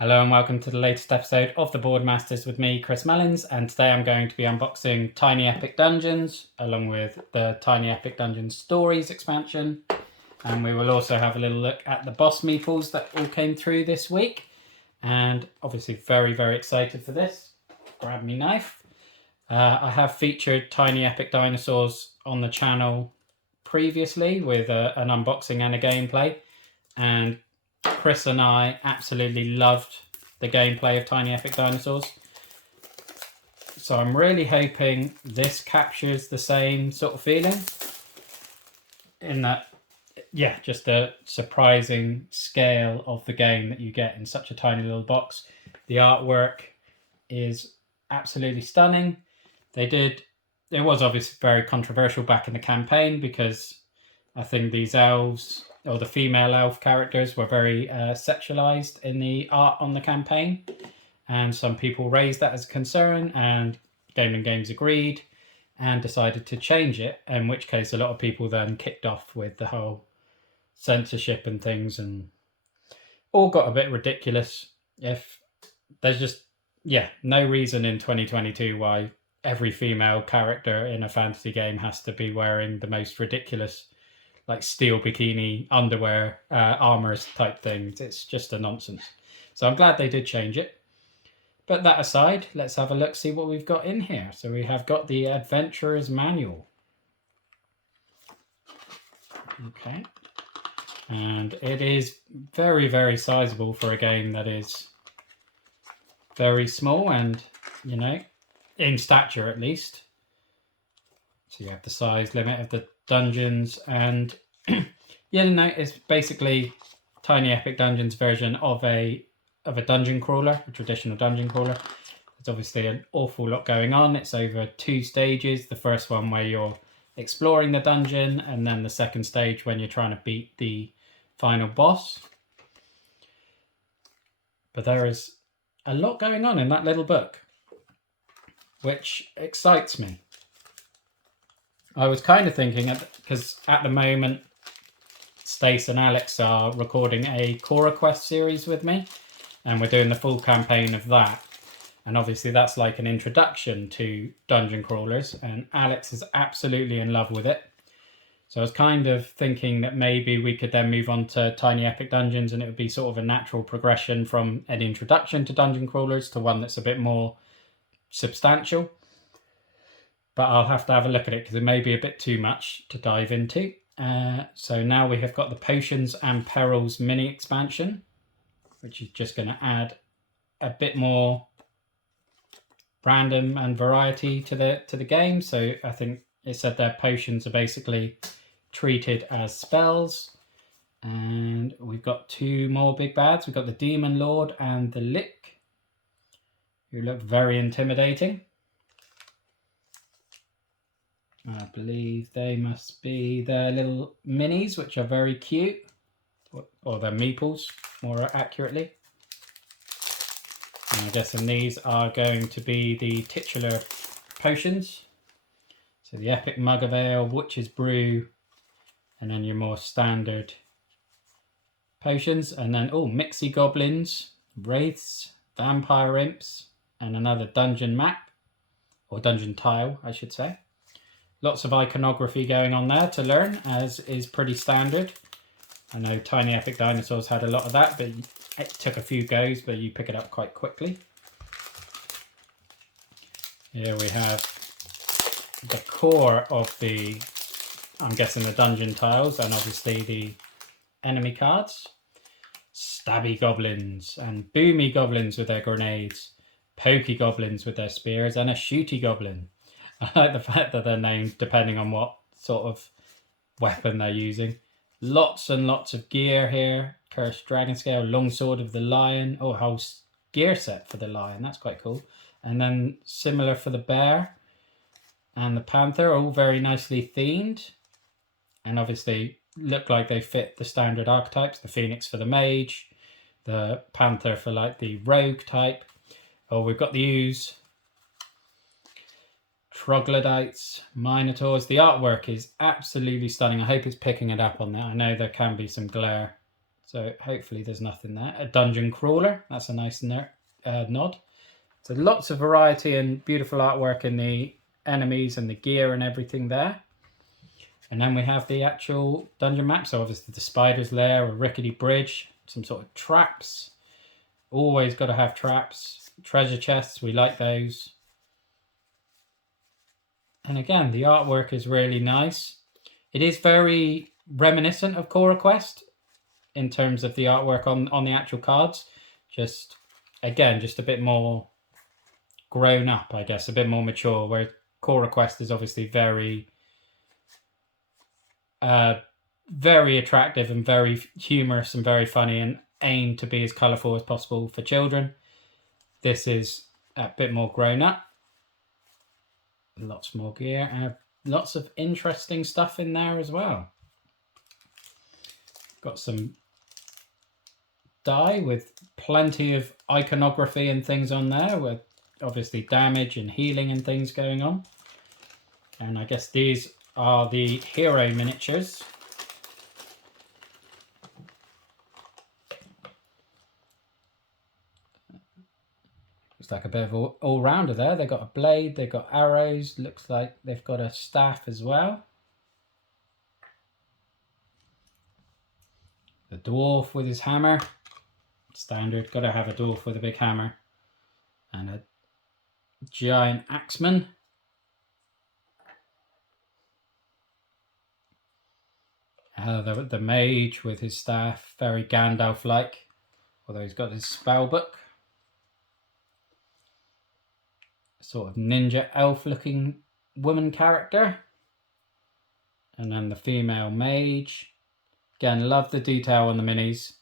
Hello and welcome to the latest episode of the Boardmasters with me, Chris Mullins, and today I'm going to be unboxing Tiny Epic Dungeons along with the Tiny Epic Dungeons Stories expansion, and we will also have a little look at the boss meeples that all came through this week, and obviously very excited for this. Grab me knife. I have featured Tiny Epic Dinosaurs on the channel previously with an unboxing and a gameplay, and Chris and I absolutely loved the gameplay of Tiny Epic Dinosaurs. So I'm really hoping this captures the same sort of feeling. In that, yeah, just the surprising scale of the game that you get in such a tiny little box. The artwork is absolutely stunning. It was obviously very controversial back in the campaign because I think these elves, or the female elf characters, were very sexualized in the art on the campaign, and some people raised that as a concern, and Gamelyn Games agreed and decided to change it, in which case a lot of people then kicked off with the whole censorship and things, and all got a bit ridiculous. If there's just no reason in 2022 why every female character in a fantasy game has to be wearing the most ridiculous, like steel bikini underwear, armors type things. It's just a nonsense. So I'm glad they did change it. But that aside, let's have a look, see what we've got in here. So we have got the Adventurer's Manual. Okay. And it is very sizable for a game that is very small and, in stature at least. So you have the size limit of the dungeons, and it's basically Tiny Epic Dungeons version of a dungeon crawler, a traditional dungeon crawler. There's obviously an awful lot going on. It's over 2 stages. The first one where you're exploring the dungeon, and then the second stage when you're trying to beat the final boss. But there is a lot going on in that little book, which excites me. I was kind of thinking, because at the moment, Stace and Alex are recording a Cora Quest series with me, and we're doing the full campaign of that. And obviously that's like an introduction to dungeon crawlers, and Alex is absolutely in love with it. So I was kind of thinking that maybe we could then move on to Tiny Epic Dungeons, and it would be sort of a natural progression from an introduction to dungeon crawlers to one that's a bit more substantial. But I'll have to have a look at it because it may be a bit too much to dive into. So now we have got the Potions and Perils mini expansion, which is just going to add a bit more random and variety to the game. So I think it said their potions are basically treated as spells. And we've got 2 more big bads. We've got the Demon Lord and the Lick, who look very intimidating. I believe they must be their little minis, which are very cute. Or they're meeples, more accurately. And I'm guessing these are going to be the titular potions. So the Epic Mug of Ale, Witch's Brew, and then your more standard potions. And then, Mixie Goblins, Wraiths, Vampire Imps, and another dungeon map. Or dungeon tile, I should say. Lots of iconography going on there to learn, as is pretty standard. I know Tiny Epic Dinosaurs had a lot of that, but it took a few goes, but you pick it up quite quickly. Here we have the core of the, I'm guessing, the dungeon tiles, and obviously the enemy cards. Stabby Goblins and Boomy Goblins with their grenades, Pokey Goblins with their spears, and a Shooty Goblin. I like the fact that they're named depending on what sort of weapon they're using. Lots and lots of gear here. Cursed Dragon Scale, Longsword of the Lion. Oh, whole gear set for the Lion. That's quite cool. And then similar for the Bear and the Panther, all very nicely themed. And obviously look like they fit the standard archetypes. The Phoenix for the Mage. The Panther for like the Rogue type. Oh, we've got the Ooze. Troglodytes, Minotaurs. The artwork is absolutely stunning. I hope it's picking it up on that. I know there can be some glare, So hopefully there's nothing there. A dungeon crawler, that's a nice nod. So lots of variety and beautiful artwork in the enemies and the gear and everything there. And then we have the actual dungeon map. So obviously the spider's lair, a rickety bridge, some sort of traps. Always got to have traps. Treasure chests, we like those. And again, the artwork is really nice. It is very reminiscent of Cora Quest in terms of the artwork on the actual cards. Just, again, just a bit more grown up, I guess, a bit more mature, where Cora Quest is obviously very attractive and very humorous and very funny and aimed to be as colourful as possible for children. This is a bit more grown up. Lots more gear and lots of interesting stuff in there as well. Got some die with plenty of iconography and things on there, with obviously damage and healing and things going on. And I guess these are the hero miniatures. Looks like a bit of all-rounder there. They've got a blade, they've got arrows, looks like they've got a staff as well. The dwarf with his hammer. Standard, got to have a dwarf with a big hammer. And a giant axeman. The mage with his staff, very Gandalf-like, although he's got his spell book. Sort of ninja elf-looking woman character. And then the female mage. Again, love the detail on the minis.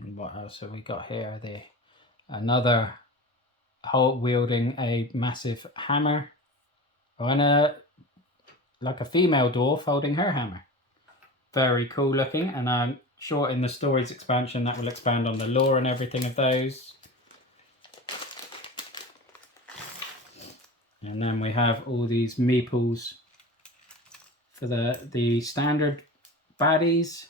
And what else have we got here? Another Hulk wielding a massive hammer. And like a female dwarf holding her hammer. Very cool looking, and I'm sure in the stories expansion that will expand on the lore and everything of those. And then we have all these meeples for the standard baddies.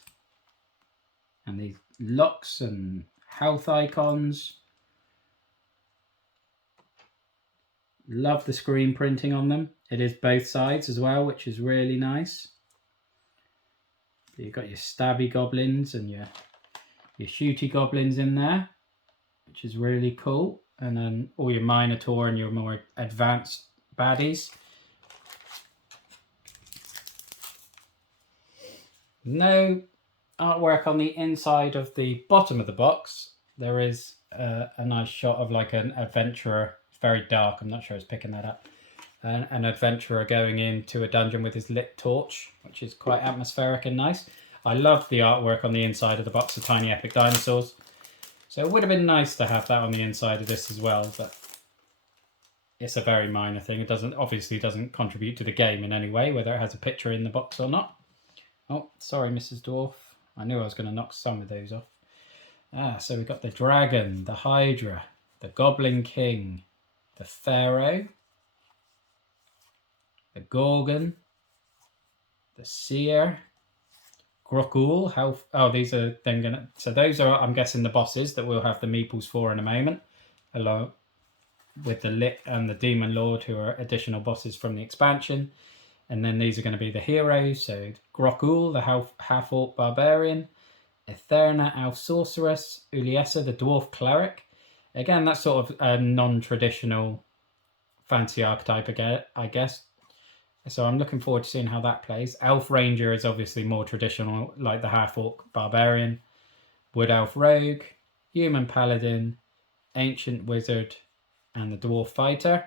And these locks and health icons. Love the screen printing on them. It is both sides as well, which is really nice. You've got your stabby goblins and your shooty goblins in there, which is really cool. And then all your Minotaur and your more advanced baddies. No artwork on the inside of the bottom of the box. There is a nice shot of like an adventurer. It's very dark, I'm not sure it's picking that up. An adventurer going into a dungeon with his lit torch, which is quite atmospheric and nice. I love the artwork on the inside of the box of Tiny Epic Dinosaurs. So it would have been nice to have that on the inside of this as well, but it's a very minor thing. It obviously doesn't contribute to the game in any way, whether it has a picture in the box or not. Oh, sorry, Mrs. Dwarf. I knew I was going to knock some of those off. So we've got the dragon, the hydra, the goblin king, the pharaoh, the gorgon, the seer, Grokul. These are then gonna. So those are, I'm guessing, the bosses that we'll have the meeples for in a moment, along with the lit and the demon lord, who are additional bosses from the expansion. And then these are going to be the heroes. So Grokul, the half-orc barbarian, Etherna, elf sorceress, Uliessa, the dwarf cleric. Again, that's sort of a non-traditional fancy archetype, I guess. So I'm looking forward to seeing how that plays. Elf Ranger is obviously more traditional, like the half-orc barbarian. Wood Elf Rogue, Human Paladin, Ancient Wizard, and the Dwarf Fighter.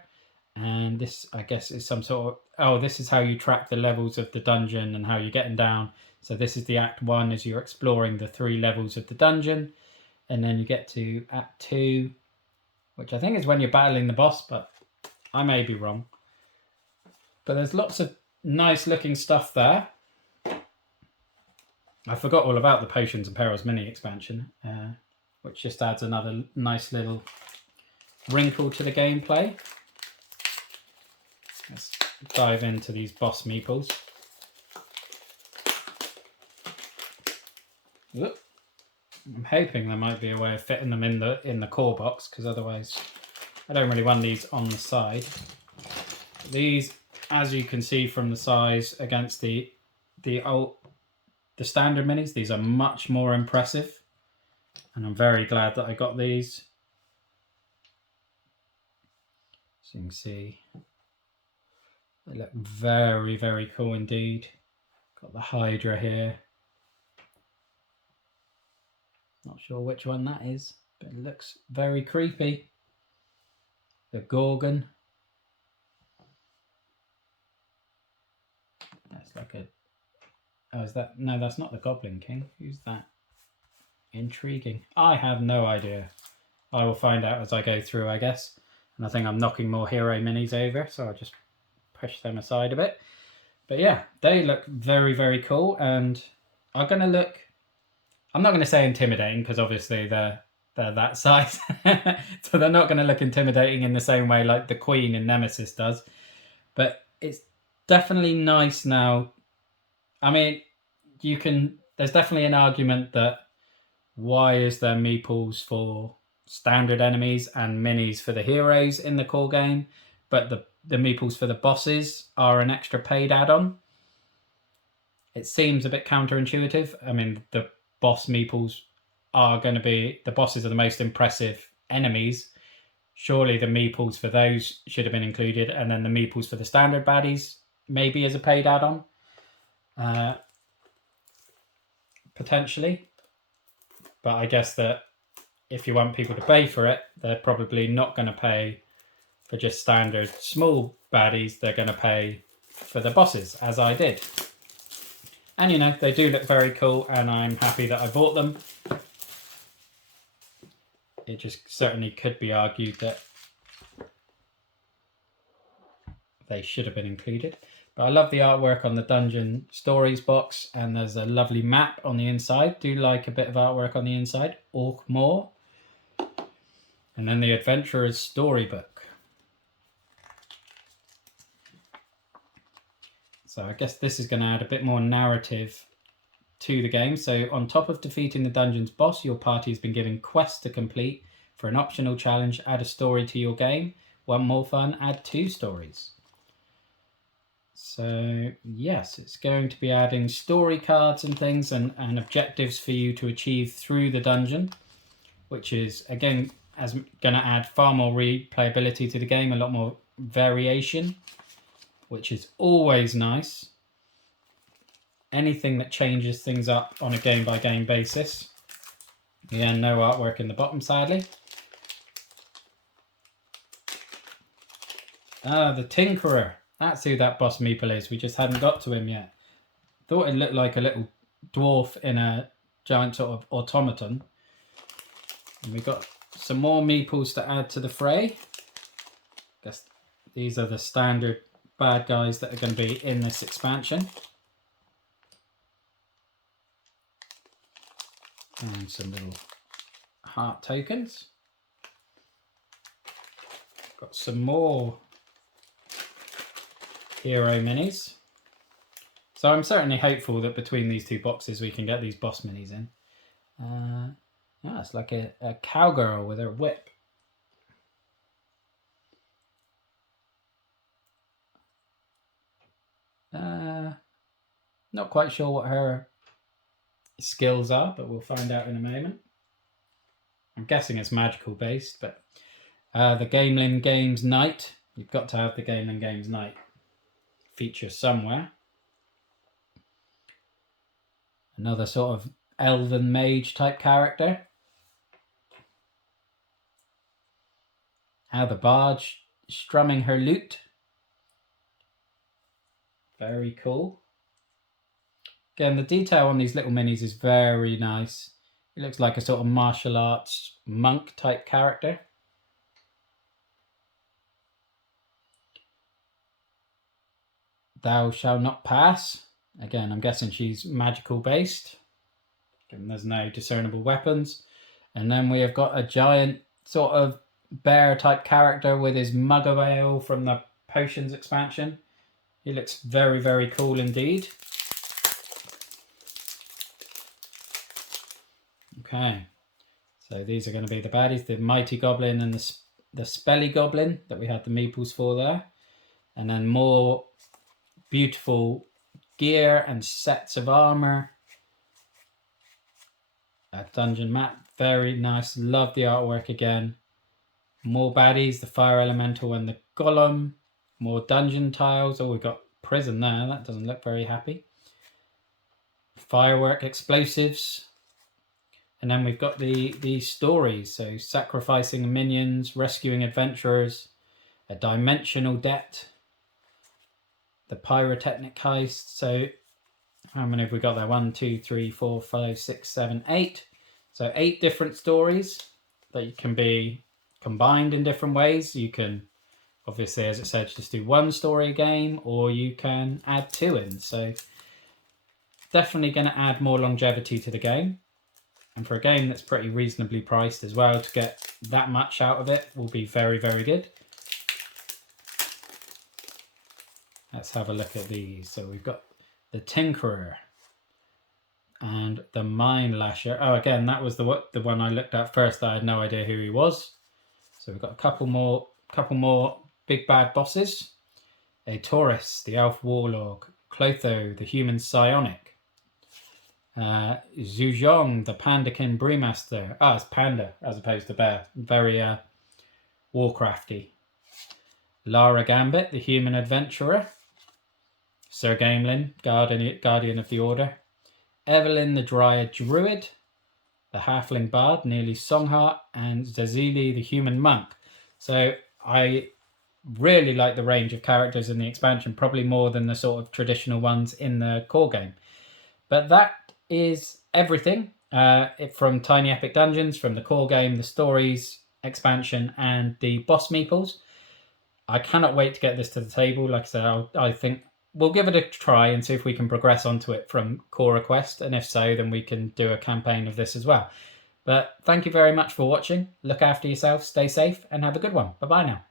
And this, I guess, is some sort of... this is how you track the levels of the dungeon and how you're getting down. So this is the Act 1 as you're exploring the 3 levels of the dungeon. And then you get to Act 2, which I think is when you're battling the boss, but I may be wrong. But there's lots of nice looking stuff there. I forgot all about the Potions and Perils mini expansion, which just adds another nice little wrinkle to the gameplay. Let's dive into these boss meeples. Whoop. I'm hoping there might be a way of fitting them in the core box, because otherwise I don't really want these on the side. These, as you can see from the size against the standard minis, these are much more impressive, and I'm very glad that I got these. So you can see they look very, very cool indeed. Got the Hydra here. Not sure which one that is, but it looks very creepy. The Gorgon. That's like a... Oh, is that... No, that's not the Goblin King. Who's that? Intriguing. I have no idea. I will find out as I go through, I guess. And I think I'm knocking more hero minis over, so I'll just push them aside a bit. But yeah, they look very, very cool, and are going to look... I'm not going to say intimidating, because obviously they're that size. So they're not going to look intimidating in the same way like the Queen in Nemesis does. But it's definitely nice now. I mean, there's definitely an argument that why is there meeples for standard enemies and minis for the heroes in the core game, but the meeples for the bosses are an extra paid add-on? It seems a bit counterintuitive. I mean, the boss meeples are going to be... The bosses are the most impressive enemies. Surely the meeples for those should have been included, and then the meeples for the standard baddies maybe as a paid add-on. Potentially. But I guess that if you want people to pay for it, they're probably not going to pay for just standard small baddies. They're going to pay for the bosses, as I did. And, you know, they do look very cool, and I'm happy that I bought them. It just certainly could be argued that they should have been included. But I love the artwork on the Dungeon Stories box, and there's a lovely map on the inside. Do like a bit of artwork on the inside. Orc Moor. And then the Adventurer's Storybook. So I guess this is going to add a bit more narrative to the game. So on top of defeating the dungeon's boss, your party has been given quests to complete. For an optional challenge, add a story to your game. Want more fun? Add 2 stories. So yes, it's going to be adding story cards and things and objectives for you to achieve through the dungeon, which is, again, going to add far more replayability to the game, a lot more variation, which is always nice. Anything that changes things up on a game-by-game basis. Yeah, no artwork in the bottom, sadly. Ah, the Tinkerer. That's who that boss meeple is. We just hadn't got to him yet. Thought it looked like a little dwarf in a giant sort of automaton. And we got some more meeples to add to the fray. Guess these are the standard bad guys that are going to be in this expansion. And some little heart tokens. Got some more hero minis. So I'm certainly hopeful that between these 2 boxes we can get these boss minis in. It's like a cowgirl with her whip. Not quite sure what her skills are, but we'll find out in a moment. I'm guessing it's magical based, but the Gamelyn Games Knight. You've got to have the Gamelyn Games Knight feature somewhere. Another sort of elven mage type character. How the bard strumming her lute. Very cool. Again, the detail on these little minis is very nice. It looks like a sort of martial arts monk type character. Thou shalt not pass. Again, I'm guessing she's magical based, given there's no discernible weapons. And then we have got a giant sort of bear type character with his mug of ale from the potions expansion. He looks very, very cool indeed. Okay, so these are going to be the baddies, the Mighty Goblin and the Spelly Goblin that we had the Meeples for there. And then more beautiful gear and sets of armor. A dungeon map, very nice. Love the artwork again. More baddies, the Fire Elemental and the Golem. More dungeon tiles. Oh, we've got prison there. That doesn't look very happy. Firework explosives. And then we've got the stories. So sacrificing minions, rescuing adventurers, a dimensional debt, the pyrotechnic heist. So how many have we got there? 1, 2, 3, 4, 5, 6, 7, 8. So 8 different stories that can be combined in different ways. You can, obviously, as it said, just do one story game, or you can add 2 in. So definitely going to add more longevity to the game. And for a game that's pretty reasonably priced as well, to get that much out of it will be very, very good. Let's have a look at these. So we've got the Tinkerer and the Mine Lasher. Oh, again, that was the one I looked at first. I had no idea who he was. So we've got a couple more big bad bosses. A Taurus, the Elf Warlock. Clotho, the Human Psionic. Zhuzhong, the Pandakin Brewmaster. Ah, it's Panda as opposed to Bear. Very Warcrafty. Lara Gambit, the Human Adventurer. Sir Gamelyn, Guardian of the Order. Evelyn, the Dryad Druid. The Halfling Bard, Nearly Songheart. And Zazili, the Human Monk. So I really like the range of characters in the expansion, probably more than the sort of traditional ones in the core game. But that is everything from Tiny Epic Dungeons, from the core game, the stories, expansion, and the boss meeples. I cannot wait to get this to the table. Like I said, I think we'll give it a try and see if we can progress onto it from core request. And if so, then we can do a campaign of this as well. But thank you very much for watching. Look after yourself, stay safe, and have a good one. Bye-bye now.